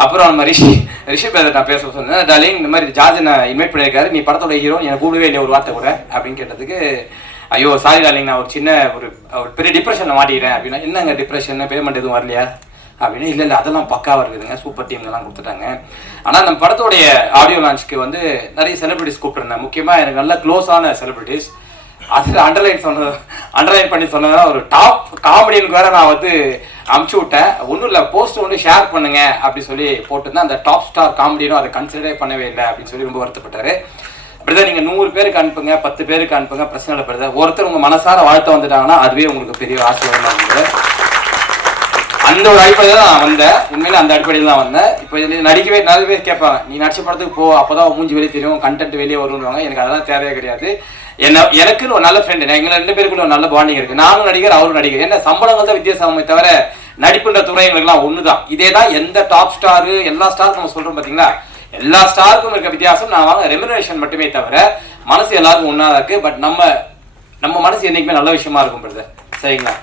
அப்புறம் நம்ம ரிஷி பேர் நான் பேச சொன்னேன், டார்லிங் இந்த மாதிரி ஜார்ஜ் நான் இன்வைட் பண்ணியிருக்காரு, நீ படத்தோட ஹீரோ, எனக்கு கூடவே இல்லை ஒரு வார்த்தை கூட அப்படின்னு கேட்டதுக்கு, ஐயோ சாரி டார்லிங் நான் ஒரு பெரிய டிப்ரெஷனில் மாட்டிக்கிறேன் அப்படின்னா, என்னங்க டிப்ரெஷன், பேமெண்ட் எதுவும் வரலையா அப்படின்னு, இல்லை அதெல்லாம் பக்காவாக இருக்குதுங்க, சூப்பர் டீம்லாம் கொடுத்துட்டாங்க. ஆனால் நம்ம படத்தோடைய ஆடியோ லான்ச்சுக்கு வந்து நிறைய செலிபிரிட்டிஸ் கூப்பிட்டுருந்தேன், முக்கியமாக எனக்கு நல்ல க்ளோஸான செலிபிரிட்டிஸ். அதில் அண்டர்லைன் பண்ணி சொன்னதுனா ஒரு டாப் காமெடியனுக்கு வேற நான் வந்து அமுச்சு விட்டேன். ஒன்றும் இல்லை, போஸ்ட் ஒன்று ஷேர் பண்ணுங்க அப்படின்னு சொல்லி போட்டுருந்தேன். அந்த டாப் ஸ்டார் காமெடியனும் அதை கன்சிடரே பண்ணவே இல்லை அப்படின்னு சொல்லி ரொம்ப வருத்தப்பட்டாரு. அப்படிதான் நீங்கள் 100 பேருக்கு அனுப்புங்க, 10 பேருக்கு அனுப்புங்க, பிரச்சனை இல்லை பிரதர். ஒருத்தர் உங்கள் மனசார வாழ்த்த வந்துட்டாங்கன்னா அதுவே உங்களுக்கு பெரிய ஆசீர்வாதமாக இருந்தது. அந்த ஒரு அடிப்படையில் தான் நான் வந்தேன், உண்மையில அந்த அடிப்படையில் தான் வந்தேன். இப்போ நடிக்கவே நிறைய பேர் கேட்பாங்க, நீ நடிச்ச படத்துக்கு போ, அப்போதான் மூஞ்சி வெளியே தெரியும், கண்டென்ட் வெளியே வருவாங்க. எனக்கு அதெல்லாம் தேவையே கிடையாது. எனக்குன்னு ஒரு நல்ல ஃப்ரெண்டு, எங்களை 2 பேருக்குள்ள ஒரு நல்ல பாண்டிங் இருக்கு. நானும் நடிகர், அவரும் நடிகர். என்ன சம்பளங்கள் தான் வித்தியாசமே தவிர நடிப்புன்ற துறை எங்களுக்குலாம் ஒண்ணுதான். இதே தான் எந்த டாப் ஸ்டாரு எல்லா ஸ்டாருக்கும் நம்ம சொல்றோம் பாத்தீங்களா, எல்லா ஸ்டாருக்கும் இருக்க வித்தியாசம் நான் வாங்க ரெமுனரேஷன் மட்டுமே தவிர மனசு எல்லாருக்கும் ஒன்னா இருக்கு. பட் நம்ம மனசு என்னைக்குமே நல்ல விஷயமா இருக்கும் பிரதர், சரிங்களா?